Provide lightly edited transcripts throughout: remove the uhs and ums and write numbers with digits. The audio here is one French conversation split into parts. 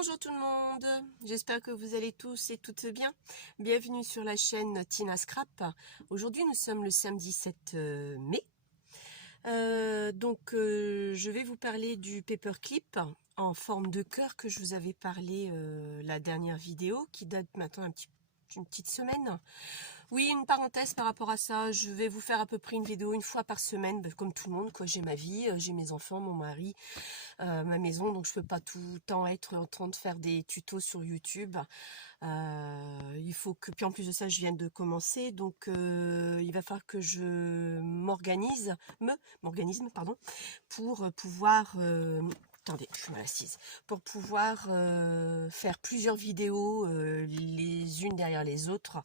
Bonjour tout le monde, j'espère que vous allez tous et toutes bien. Bienvenue sur la chaîne Tina Scrap. Aujourd'hui nous sommes le samedi 7 mai. Je vais vous parler du paperclip en forme de cœur que je vous avais parlé la dernière vidéo qui date maintenant une petite semaine. Oui, une parenthèse par rapport à ça, je vais vous faire à peu près une vidéo une fois par semaine, comme tout le monde, quoi. J'ai ma vie, j'ai mes enfants, mon mari, ma maison, donc je peux pas tout le temps être en train de faire des tutos sur YouTube. Il faut que, puis en plus de ça, je viens de commencer, donc il va falloir que je m'organise, pardon, pour pouvoir attendez, je suis mal assise. Pour pouvoir faire plusieurs vidéos les unes derrière les autres.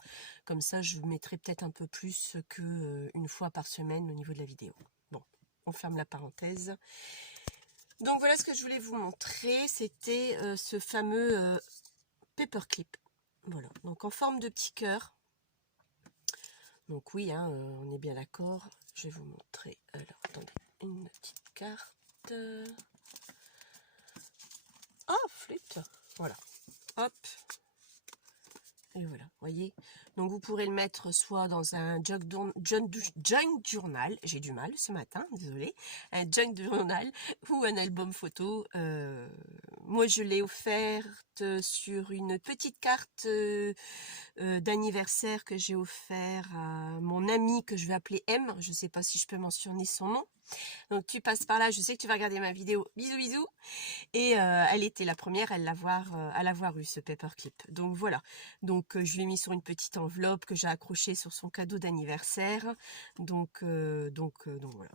Comme ça, je mettrai peut-être un peu plus que une fois par semaine au niveau de la vidéo. Bon, on ferme la parenthèse. Donc voilà ce que je voulais vous montrer. C'était ce fameux paperclip. Voilà, donc en forme de petit cœur. Donc oui, hein, on est bien d'accord. Je vais vous montrer. Alors, attendez, une petite carte. Oh, flûte. Voilà. Hop. Et voilà, voyez. Donc vous pourrez le mettre soit dans un junk journal, j'ai du mal ce matin, désolé, un junk journal ou un album photo. Moi je l'ai offerte sur une petite carte d'anniversaire que j'ai offert à mon ami que je vais appeler M. Je ne sais pas si je peux mentionner son nom. Donc tu passes par là, je sais que tu vas regarder ma vidéo. Bisous bisous. Et elle était la première à l'avoir eu ce paperclip. Donc voilà. Donc je l'ai mis sur une petite enveloppe que j'ai accrochée sur son cadeau d'anniversaire. Donc voilà.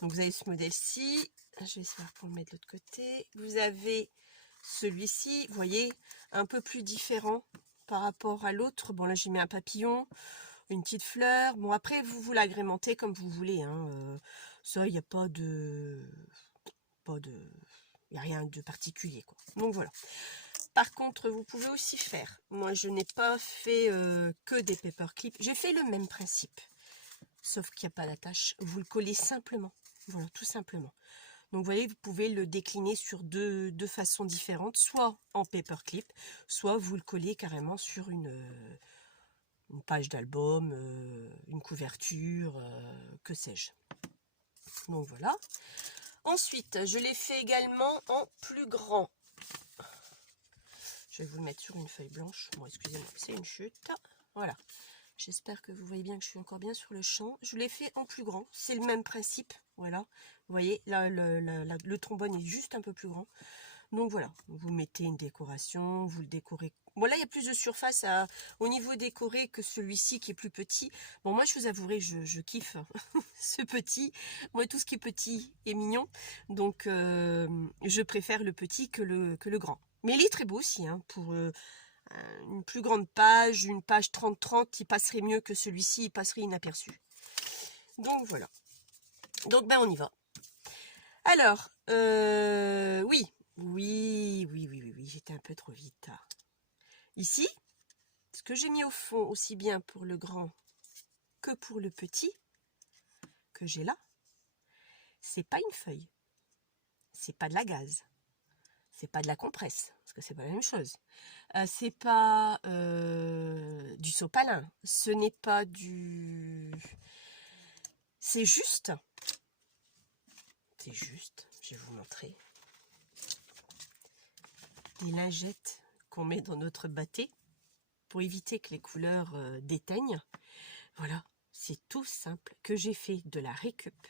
Donc vous avez ce modèle-ci. Je vais essayer pour le mettre de l'autre côté. Vous avez celui-ci, vous voyez, un peu plus différent par rapport à l'autre. Bon là j'ai mis un papillon, une petite fleur. Bon après vous l'agrémentez comme vous voulez. Hein. Ça il n'y a pas de il n'y a rien de particulier, quoi. Donc voilà. Par contre, vous pouvez aussi faire. Moi, je n'ai pas fait que des paperclips. J'ai fait le même principe. Sauf qu'il n'y a pas d'attache. Vous le collez simplement. Voilà, tout simplement. Donc, vous voyez, vous pouvez le décliner sur deux façons différentes. Soit en paperclip, soit vous le collez carrément sur une page d'album, une couverture, que sais-je. Donc voilà. Ensuite, je l'ai fait également en plus grand. Je vais vous le mettre sur une feuille blanche. Bon, excusez-moi, c'est une chute. Voilà. J'espère que vous voyez bien que je suis encore bien sur le champ. Je l'ai fait en plus grand. C'est le même principe. Voilà. Vous voyez, là, le trombone est juste un peu plus grand. Donc voilà. Vous mettez une décoration, vous le décorez. Bon, là, il y a plus de surface au niveau décoré que celui-ci qui est plus petit. Bon, moi, je vous avouerai, je kiffe ce petit. Moi, tout ce qui est petit est mignon. Donc, je préfère le petit que le grand. Mais il est très beau aussi, hein, pour une plus grande page, une page 30-30 qui passerait mieux que celui-ci, il passerait inaperçu. Donc voilà. Donc ben on y va. Alors, oui, j'étais un peu trop vite. Ici, ce que j'ai mis au fond, aussi bien pour le grand que pour le petit, que j'ai là, c'est pas une feuille, c'est pas de la gaze. C'est pas de la compresse, parce que c'est pas la même chose. C'est pas du sopalin. Ce n'est pas du... C'est juste. Je vais vous montrer. Des lingettes qu'on met dans notre bâté pour éviter que les couleurs déteignent. Voilà, c'est tout simple. Que j'ai fait de la récup.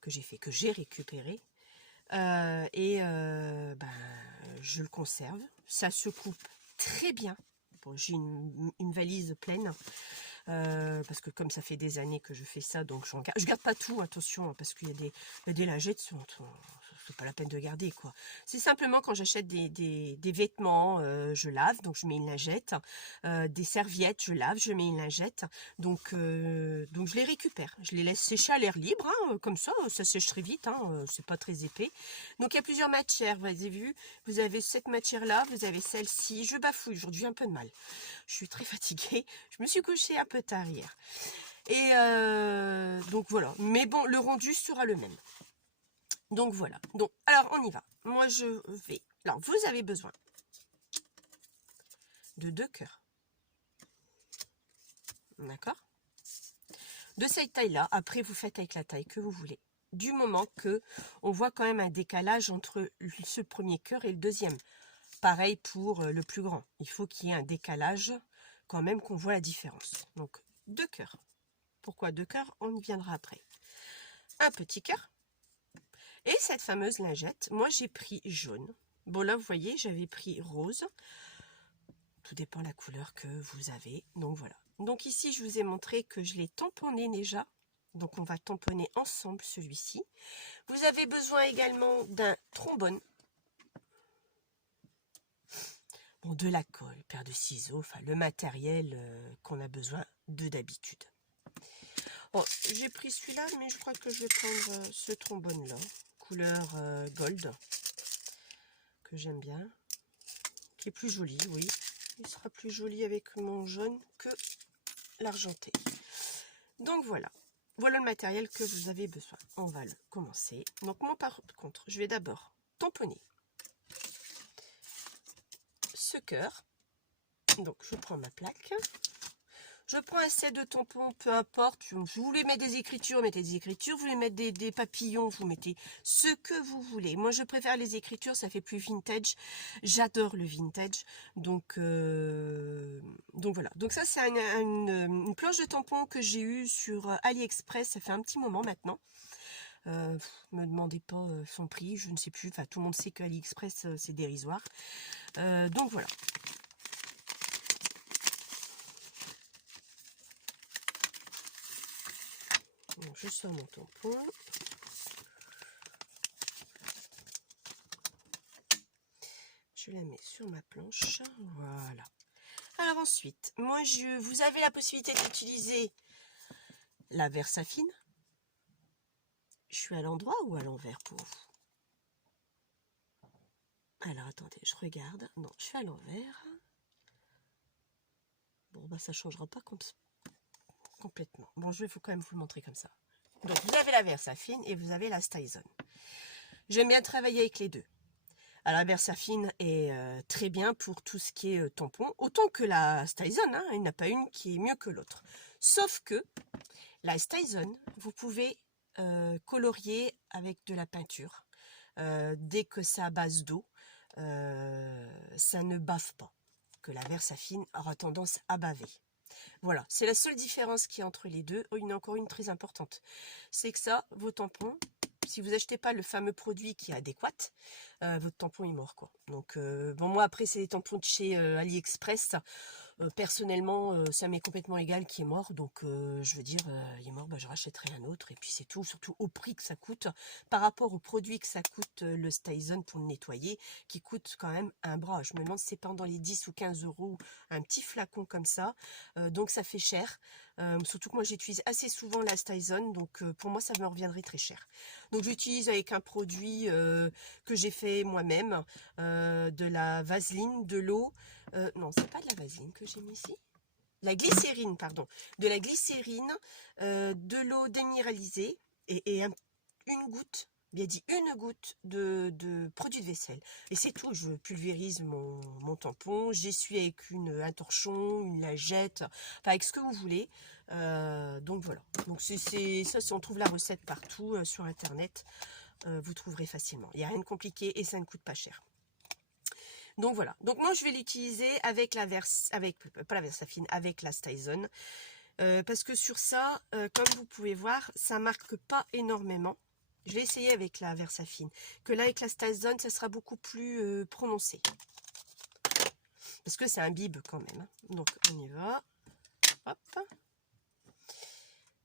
Que j'ai récupéré. Je le conserve. Ça se coupe très bien. Bon, j'ai une valise pleine. Parce que comme ça fait des années que je fais ça, donc je garde pas tout, attention, parce qu'il y a des lingettes, c'est pas la peine de garder, quoi. C'est simplement quand j'achète des vêtements, je lave, donc je mets une lingette, des serviettes, je lave, je mets une lingette, donc je les récupère, je les laisse sécher à l'air libre, hein, comme ça sèche très vite, hein, c'est pas très épais. Donc il y a plusieurs matières, vous avez vu, vous avez cette matière-là, vous avez celle-ci, je bafouille, aujourd'hui un peu de mal, je suis très fatiguée, je me suis couchée un peu tard hier. Et donc voilà. Mais bon, le rendu sera le même. Donc voilà. Donc, alors on y va. Moi je vais Alors, vous avez besoin de 2 cœurs. D'accord? De cette taille-là, après vous faites avec la taille que vous voulez. Du moment que on voit quand même un décalage entre ce premier cœur et le deuxième. Pareil pour le plus grand. Il faut qu'il y ait un décalage quand même, qu'on voit la différence. Donc 2 cœurs. Pourquoi 2 cœurs? On y viendra après. Un petit cœur. Et cette fameuse lingette, moi j'ai pris jaune. Bon là vous voyez, j'avais pris rose. Tout dépend de la couleur que vous avez. Donc voilà. Donc ici je vous ai montré que je l'ai tamponné déjà. Donc on va tamponner ensemble celui-ci. Vous avez besoin également d'un trombone. Bon, de la colle, paire de ciseaux, enfin le matériel qu'on a besoin de d'habitude. Bon, j'ai pris celui-là, mais je crois que je vais prendre ce trombone-là, couleur gold, que j'aime bien, qui est plus joli, oui. Il sera plus joli avec mon jaune que l'argenté. Donc voilà. Voilà le matériel que vous avez besoin. On va le commencer. Donc moi par contre, je vais d'abord tamponner ce cœur. Donc je prends ma plaque. Je prends un set de tampons, peu importe. Vous voulez mettre des écritures, mettez des écritures. Vous voulez mettre des papillons, vous mettez ce que vous voulez. Moi, je préfère les écritures, ça fait plus vintage. J'adore le vintage. Donc voilà. Donc ça, c'est une planche de tampons que j'ai eue sur AliExpress. Ça fait un petit moment maintenant. Me demandez pas son prix, je ne sais plus. Enfin, tout le monde sait que AliExpress, c'est dérisoire. Donc voilà. Donc, je sors mon tampon. Je la mets sur ma planche. Voilà. Alors ensuite, moi, vous avez la possibilité d'utiliser la Versafine. Je suis à l'endroit ou à l'envers pour vous? Alors attendez, je regarde. Non, je suis à l'envers. Bon, bah ça changera pas complètement. Bon, je vais quand même vous le montrer comme ça. Donc, vous avez la Versafine et vous avez la Stizone. J'aime bien travailler avec les deux. Alors, la Versafine est très bien pour tout ce qui est tampon, autant que la Stizone, hein, il n'y en a pas une qui est mieux que l'autre. Sauf que la Stizone, vous pouvez colorier avec de la peinture. Dès que c'est à base d'eau, ça ne bave pas. Que la Versafine aura tendance à baver. Voilà, c'est la seule différence qu'il y a entre les deux. Oh, il y en a encore une très importante. C'est que ça, vos tampons, si vous achetez pas le fameux produit qui est adéquat, votre tampon est mort, quoi. Donc bon, moi après c'est des tampons de chez AliExpress. Personnellement, ça m'est complètement égal qui est mort. Donc je veux dire, il est mort, bah, je rachèterai un autre. Et puis c'est tout, surtout au prix que ça coûte. Par rapport au produit que ça coûte, le Stizone pour le nettoyer, qui coûte quand même un bras. Je me demande si c'est pas dans les 10 ou 15 euros, un petit flacon comme ça. Donc ça fait cher. Surtout que moi j'utilise assez souvent la Stizone, donc pour moi ça me reviendrait très cher. Donc j'utilise avec un produit que j'ai fait moi-même, de la vaseline, de l'eau, non c'est pas de la vaseline que j'ai mis ici, la glycérine pardon, de la glycérine, de l'eau déminéralisée et une goutte, bien dit une goutte de produit de vaisselle. Et c'est tout, je pulvérise mon tampon, j'essuie avec un torchon, une lingette, enfin avec ce que vous voulez. Donc voilà, donc ça, si on trouve la recette partout sur internet, vous trouverez facilement. Il n'y a rien de compliqué et ça ne coûte pas cher. Donc voilà, donc moi je vais l'utiliser avec pas la Versafine, avec la Stizone. Parce que sur ça, comme vous pouvez voir, ça marque pas énormément. Je vais essayer avec la Versafine. Que là, avec la Stizone, ça sera beaucoup plus prononcé. Parce que c'est un bib quand même. Hein. Donc, on y va. Hop.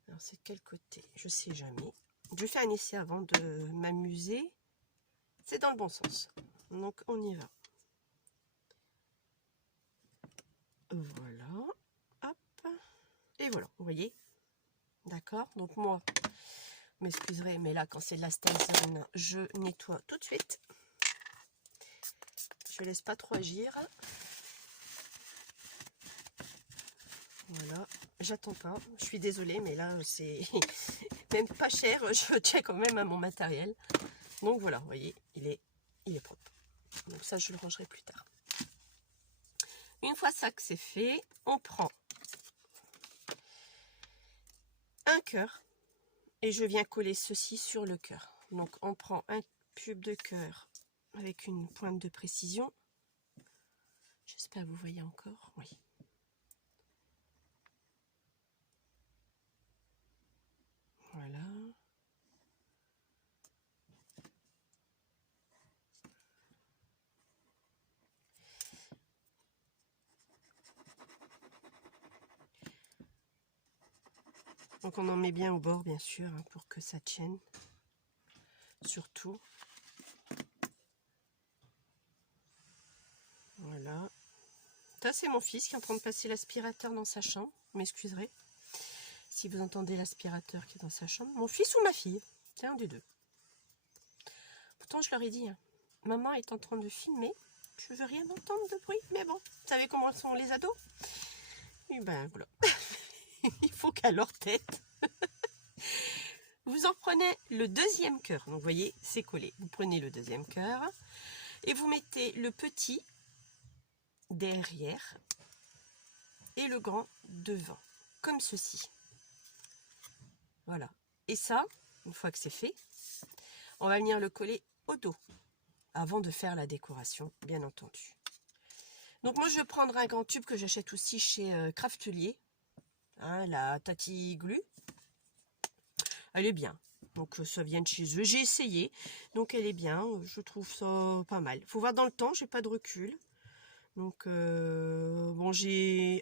Alors, c'est de quel côté? Je sais jamais. Je fais un essai avant de m'amuser. C'est dans le bon sens. Donc, on y va. Voilà. Hop. Et voilà, vous voyez. D'accord. Donc, moi... Vous m'excuserez, mais là, quand c'est de la Stizone, je nettoie tout de suite. Je laisse pas trop agir. Voilà, j'attends pas. Je suis désolée, mais là, c'est même pas cher. Je tiens quand même à mon matériel. Donc voilà, vous voyez, il est propre. Donc ça, je le rangerai plus tard. Une fois ça que c'est fait, on prend un cœur et je viens coller ceci sur le cœur. Donc on prend un pub de cœur avec une pointe de précision. J'espère que vous voyez encore. Oui. Voilà. Donc on en met bien au bord, bien sûr, hein, pour que ça tienne. Surtout. Voilà. Ça, c'est mon fils qui est en train de passer l'aspirateur dans sa chambre. Vous m'excuserez si vous entendez l'aspirateur qui est dans sa chambre. Mon fils ou ma fille, c'est un des deux. Pourtant, je leur ai dit, hein, maman est en train de filmer, je veux rien entendre de bruit. Mais bon, vous savez comment sont les ados? Et ben voilà, il faut qu'à leur tête. Vous en prenez le deuxième cœur. Donc, vous voyez, c'est collé. Vous prenez le deuxième cœur et vous mettez le petit derrière et le grand devant, comme ceci. Voilà. Et ça, une fois que c'est fait, on va venir le coller au dos avant de faire la décoration, bien entendu. Donc moi, je vais prendre un grand tube que j'achète aussi chez Craftelier, hein, la Tati Glue. Elle est bien. Donc ça vient de chez eux. J'ai essayé, donc elle est bien. Je trouve ça pas mal. Faut voir dans le temps, j'ai pas de recul. Donc bon,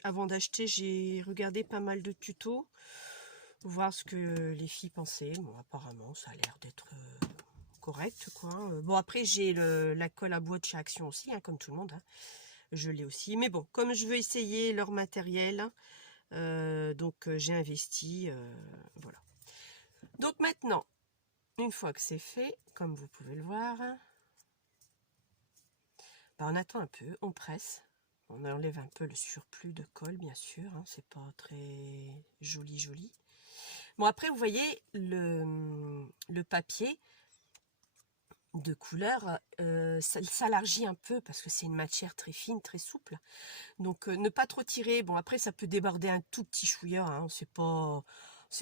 avant d'acheter, j'ai regardé pas mal de tutos, voir ce que les filles pensaient. Bon, apparemment, ça a l'air d'être correct, quoi. Bon, après, j'ai la colle à bois de chez Action aussi, hein, comme tout le monde. Hein. Je l'ai aussi. Mais bon, comme je veux essayer leur matériel, donc j'ai investi, voilà. Donc maintenant, une fois que c'est fait, comme vous pouvez le voir, bah, on attend un peu, on presse. On enlève un peu le surplus de colle, bien sûr. Hein, c'est pas très joli. Bon, après, vous voyez, le papier de couleur ça s'élargit un peu parce que c'est une matière très fine, très souple. Donc, ne pas trop tirer. Bon, après, ça peut déborder un tout petit chouïa. Hein, c'est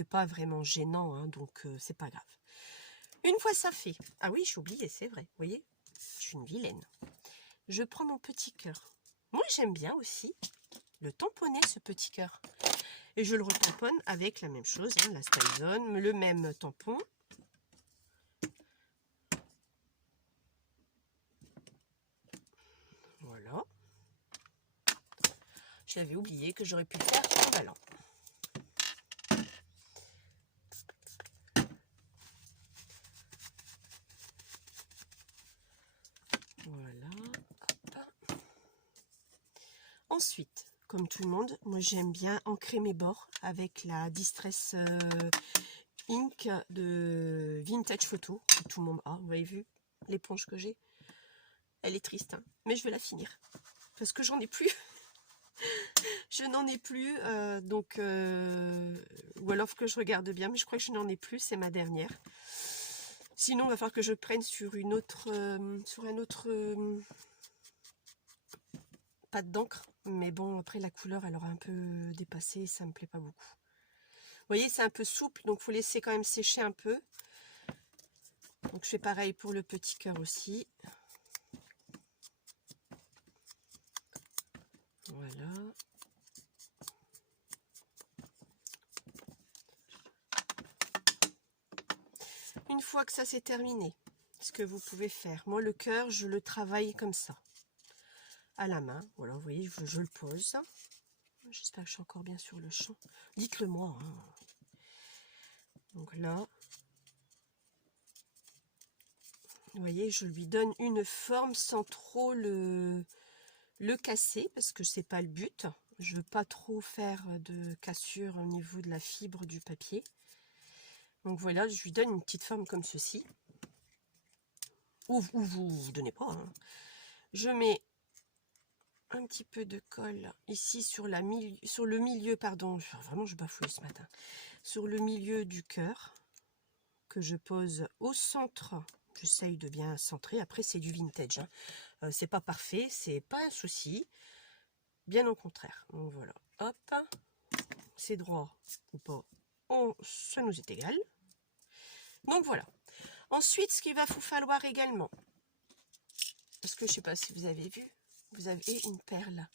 pas vraiment gênant. Hein, donc, c'est pas grave. Une fois ça fait... Ah oui, j'ai oublié, c'est vrai. Vous voyez, je suis une vilaine. Je prends mon petit cœur. Moi, j'aime bien aussi le tamponner, ce petit cœur. Et je le retamponne avec la même chose, hein, la Stylezone, le même tampon. Voilà. J'avais oublié que j'aurais pu le faire en ballant. Voilà. Hop. Ensuite, comme tout le monde, moi j'aime bien ancrer mes bords avec la Distress Ink de Vintage Photo. Tout le monde a, vous avez vu l'éponge que j'ai? Elle est triste, hein, mais je vais la finir. Parce que j'en ai plus. Je n'en ai plus, ou alors que je regarde bien, mais je crois que je n'en ai plus, c'est ma dernière. Sinon, il va falloir que je prenne sur un autre pâte d'encre. Mais bon, après la couleur, elle aura un peu dépassé, ça me plaît pas beaucoup. Vous voyez, c'est un peu souple, donc il faut laisser quand même sécher un peu. Donc je fais pareil pour le petit cœur aussi. Voilà. Une fois que ça c'est terminé, ce que vous pouvez faire, moi le cœur, je le travaille comme ça, à la main. Voilà, vous voyez, je le pose. J'espère que je suis encore bien sur le champ. Dites-le moi. Hein. Donc là, vous voyez, je lui donne une forme sans trop le casser, parce que c'est pas le but. Je veux pas trop faire de cassure au niveau de la fibre du papier. Donc voilà, je lui donne une petite forme comme ceci. Ou vous donnez pas. Hein. Je mets un petit peu de colle ici sur le milieu, pardon, vraiment je bafouille ce matin, sur le milieu du cœur, que je pose au centre. J'essaye de bien centrer. Après, c'est du vintage. Hein. C'est pas parfait, c'est pas un souci. Bien au contraire. Donc voilà, hop, c'est droit ou pas, ça nous est égal. Donc voilà. Ensuite, ce qu'il va vous falloir également, parce que je sais pas si vous avez vu, vous avez une perle.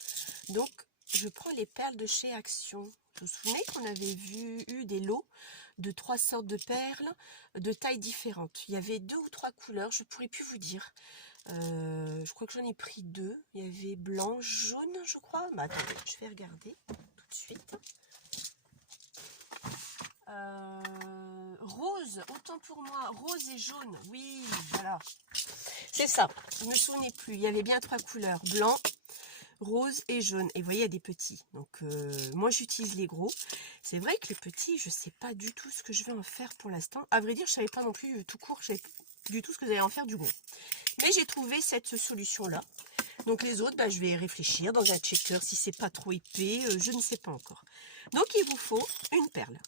Donc, je prends les perles de chez Action. Vous vous souvenez qu'on avait eu des lots de 3 sortes de perles de tailles différentes. Il y avait 2 ou 3 couleurs, je ne pourrais plus vous dire. Je crois que j'en ai pris 2. Il y avait blanc, jaune, je crois. Bah, attendez, je vais regarder tout de suite. Rose, autant pour moi, rose et jaune. Oui, voilà. C'est ça, je ne me souvenais plus. Il y avait bien 3 couleurs, blanc, rose et jaune. Et vous voyez, il y a des petits. Donc, moi, j'utilise les gros. C'est vrai que les petits, je ne sais pas du tout ce que je vais en faire pour l'instant. À vrai dire, je ne savais pas non plus tout court, je ne savais pas du tout ce que j'allais en faire du gros. Mais j'ai trouvé cette solution-là. Donc, les autres, bah, je vais réfléchir dans un checker si c'est pas trop épais. Je ne sais pas encore. Donc, il vous faut une perle.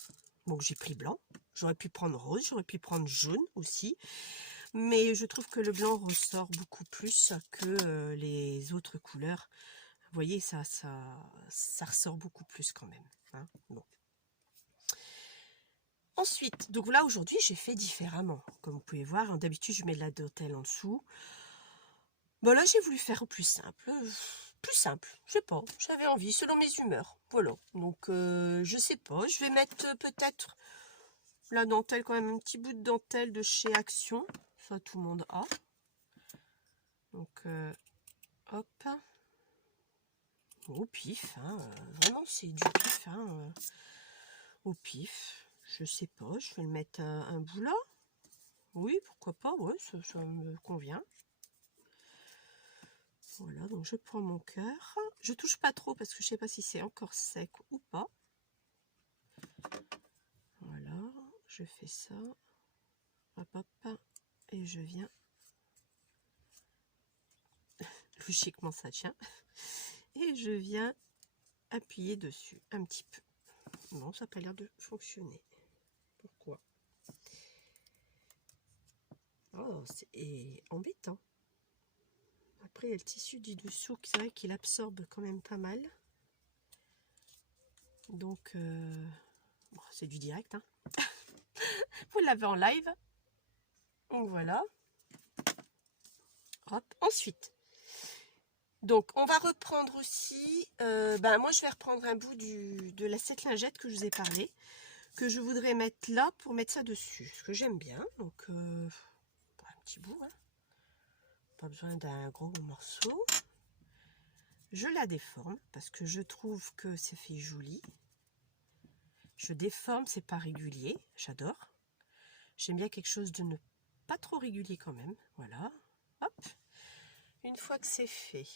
Donc, j'ai pris blanc. J'aurais pu prendre rose, j'aurais pu prendre jaune aussi. Mais je trouve que le blanc ressort beaucoup plus que les autres couleurs. Vous voyez, ça ressort beaucoup plus quand même. Hein, bon. Ensuite, donc là aujourd'hui, j'ai fait différemment. Comme vous pouvez voir, hein, d'habitude, je mets de la dentelle en dessous. Bon, là, j'ai voulu faire plus simple. Plus simple, je sais pas. J'avais envie, selon mes humeurs. Voilà. Donc, je sais pas. Je vais mettre peut-être la dentelle, quand même, un petit bout de dentelle de chez Action. Ça, tout le monde a. Donc, hop. Au pif, hein, vraiment c'est du pif, hein, au pif. Je sais pas, je vais le mettre un bout là. Oui, pourquoi pas, ouais, ça me convient. Voilà, donc je prends mon cœur. Je touche pas trop parce que je sais pas si c'est encore sec ou pas. Voilà, je fais ça. Hop, hop, et je viens. Logiquement, ça tient. Et je viens appuyer dessus un petit peu. Bon, ça n'a pas l'air de fonctionner. Pourquoi? Oh, c'est embêtant. Après, il y a le tissu du dessous, c'est vrai qu'il absorbe quand même pas mal. Donc, bon, c'est du direct. Hein. Vous l'avez en live. Donc, voilà. Hop. Ensuite, donc, on va reprendre aussi... moi, je vais reprendre un bout de cette lingette que je vous ai parlé, que je voudrais mettre là pour mettre ça dessus. Ce que j'aime bien. Donc, un petit bout. Hein. Pas besoin d'un gros morceau. Je la déforme parce que je trouve que ça fait joli. Je déforme, c'est pas régulier, j'adore. J'aime bien quelque chose de ne pas trop régulier quand même. Voilà, hop. Une fois que c'est fait,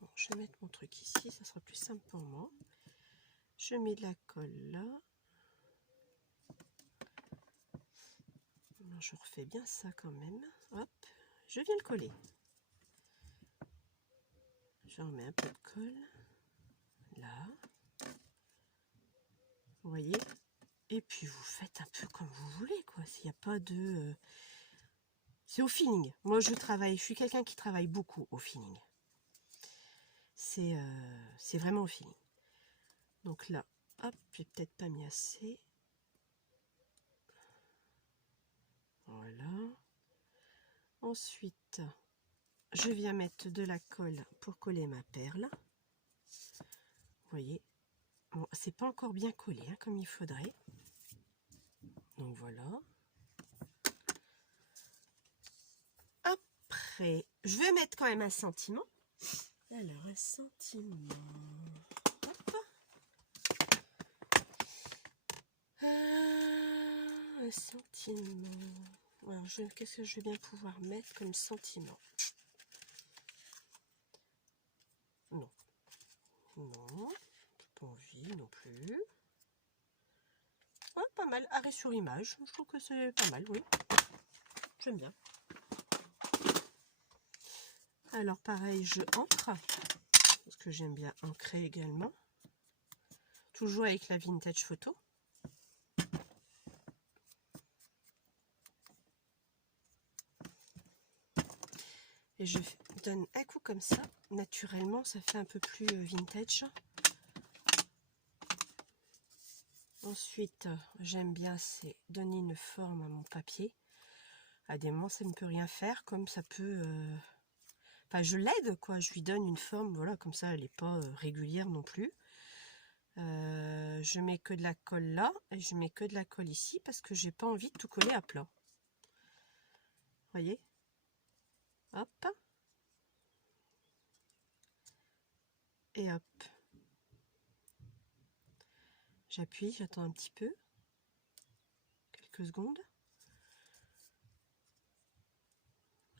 bon, je vais mettre mon truc ici, ça sera plus simple pour moi. Je mets de la colle là. Alors, je refais bien ça quand même. Hop, je viens le coller. Je remets un peu de colle là. Vous voyez? Et puis vous faites un peu comme vous voulez, quoi. S'il n'y a pas de... C'est au feeling. Moi, je suis quelqu'un qui travaille beaucoup au feeling. C'est vraiment au feeling. Donc là, hop, j'ai peut-être pas mis assez. Voilà. Ensuite, je viens mettre de la colle pour coller ma perle. Vous voyez, bon, c'est pas encore bien collé hein, comme il faudrait. Donc voilà. Après, je vais mettre quand même un sentiment. Alors, un sentiment. Hop. Un sentiment. Alors, qu'est-ce que je vais bien pouvoir mettre comme sentiment? Non. Non. Pas envie non plus. Ouais, pas mal. Arrêt sur image. Je trouve que c'est pas mal, oui. J'aime bien. Alors, pareil, je ancre. Parce que j'aime bien ancrer également. Toujours avec la vintage photo. Et je fais... donne un coup comme ça. Naturellement, ça fait un peu plus vintage. Ensuite, j'aime bien, c'est donner une forme à mon papier. À des moments, ça ne peut rien faire, comme ça peut... Enfin, je l'aide, quoi. Je lui donne une forme, voilà, comme ça, elle n'est pas régulière non plus. Je mets que de la colle là, et je mets que de la colle ici, parce que j'ai pas envie de tout coller à plat. Voyez? Hop. Et hop. J'appuie, j'attends un petit peu. Quelques secondes.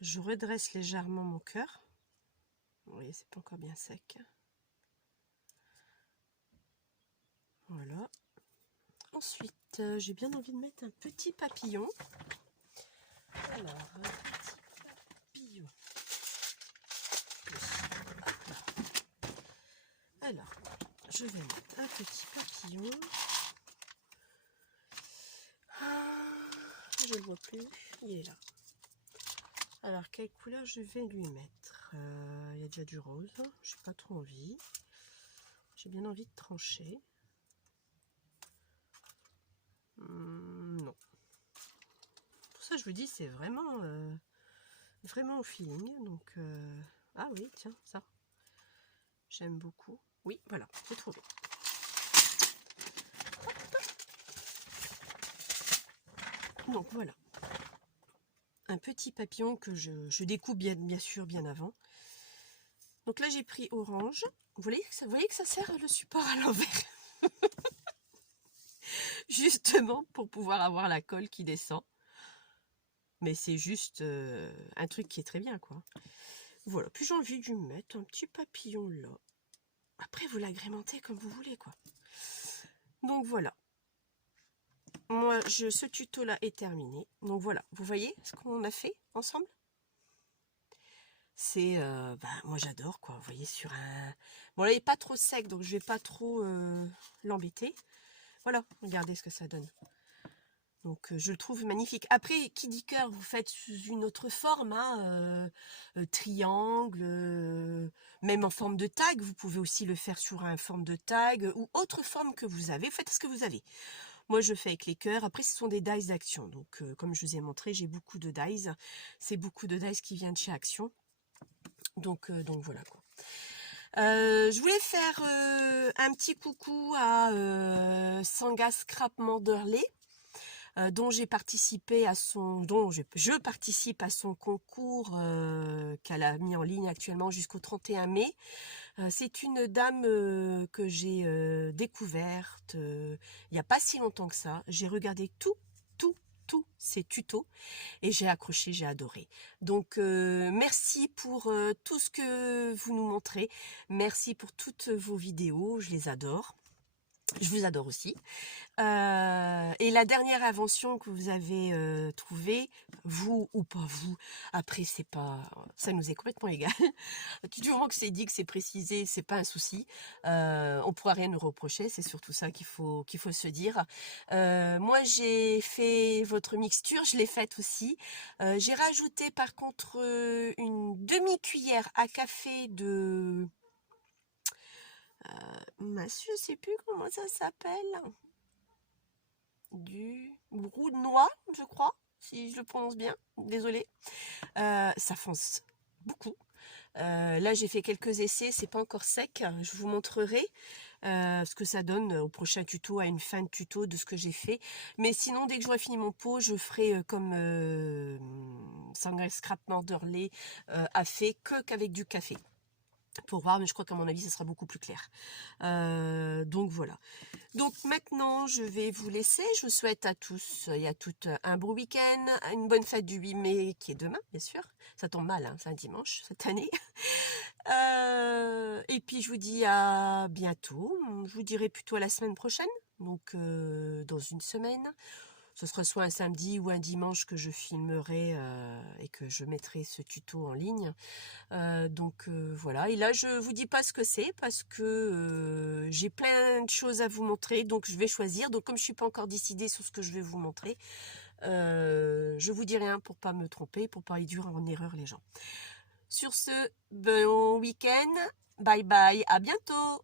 Je redresse légèrement mon cœur. Vous voyez, c'est pas encore bien sec. Voilà. Ensuite, j'ai bien envie de mettre un petit papillon. Alors, un petit papillon. Alors, je vais mettre un petit papillon. Je ne le vois plus, il est là. Alors, quelle couleur je vais lui mettre? Il y a déjà du rose, j'ai pas trop envie. J'ai bien envie de trancher. Non. Pour ça, je vous dis, c'est vraiment, vraiment au feeling. Donc, ah oui, tiens, ça. J'aime beaucoup. Oui, voilà, j'ai trouvé. Donc, voilà. Un petit papillon que je découpe bien sûr bien avant. Donc là, j'ai pris orange. Vous voyez que ça sert le support à l'envers. Justement pour pouvoir avoir la colle qui descend. Mais c'est juste un truc qui est très bien, quoi. Voilà, puis j'ai envie de lui mettre un petit papillon là. Après, vous l'agrémentez comme vous voulez, quoi. Donc voilà. Moi, ce tuto-là est terminé. Donc voilà, vous voyez ce qu'on a fait ensemble? C'est, moi j'adore, quoi. Vous voyez, sur un... Bon, là, il n'est pas trop sec, donc je vais pas trop l'embêter. Voilà, regardez ce que ça donne. Donc, je le trouve magnifique. Après, qui dit cœur, vous faites sous une autre forme, hein, triangle, même en forme de tag. Vous pouvez aussi le faire sur une forme de tag ou autre forme que vous avez. Vous faites ce que vous avez. Moi, je fais avec les cœurs. Après, ce sont des dies d'Action. Donc, comme je vous ai montré, j'ai beaucoup de dies. C'est beaucoup de dies qui viennent chez Action. Donc voilà, quoi. Je voulais faire un petit coucou à Sanga Scrap Manderley. Dont j'ai participé à son, je participe à son concours qu'elle a mis en ligne actuellement jusqu'au 31 mai. C'est une dame que j'ai découverte il n'y a pas si longtemps que ça. J'ai regardé tous ses tutos et j'ai accroché, j'ai adoré. Donc merci pour tout ce que vous nous montrez. Merci pour toutes vos vidéos, je les adore. Je vous adore aussi. Et la dernière invention que vous avez trouvée, vous ou pas vous, après c'est pas, ça nous est complètement égal. Du moment que c'est dit, que c'est précisé, c'est pas un souci. On pourra rien nous reprocher, c'est surtout ça qu'il faut se dire. Moi j'ai fait votre mixture, je l'ai faite aussi. J'ai rajouté par contre une demi-cuillère à café de... je sais plus comment ça s'appelle. Du roux de noix, je crois, si je le prononce bien. Désolée. Ça fonce beaucoup. Là, j'ai fait quelques essais, c'est pas encore sec. Je vous montrerai ce que ça donne au prochain tuto, à une fin de tuto de ce que j'ai fait. Mais sinon, dès que j'aurai fini mon pot, je ferai comme Sanga Scrap Manderley a fait, qu'avec du café. Pour voir, mais je crois qu'à mon avis, ça sera beaucoup plus clair. Donc voilà. Donc maintenant, je vais vous laisser. Je vous souhaite à tous et à toutes un beau week-end, une bonne fête du 8 mai, qui est demain, bien sûr. Ça tombe mal, hein, c'est un dimanche cette année. Et puis, je vous dis à bientôt. Je vous dirai plutôt à la semaine prochaine, donc dans une semaine. Ce sera soit un samedi ou un dimanche que je filmerai et que je mettrai ce tuto en ligne. Donc voilà, et là je vous dis pas ce que c'est parce que j'ai plein de choses à vous montrer, donc je vais choisir. Donc comme je suis pas encore décidée sur ce que je vais vous montrer, je vous dis rien pour pas me tromper, pour pas induire en erreur les gens. Sur ce, bon week-end. Bye bye, à bientôt.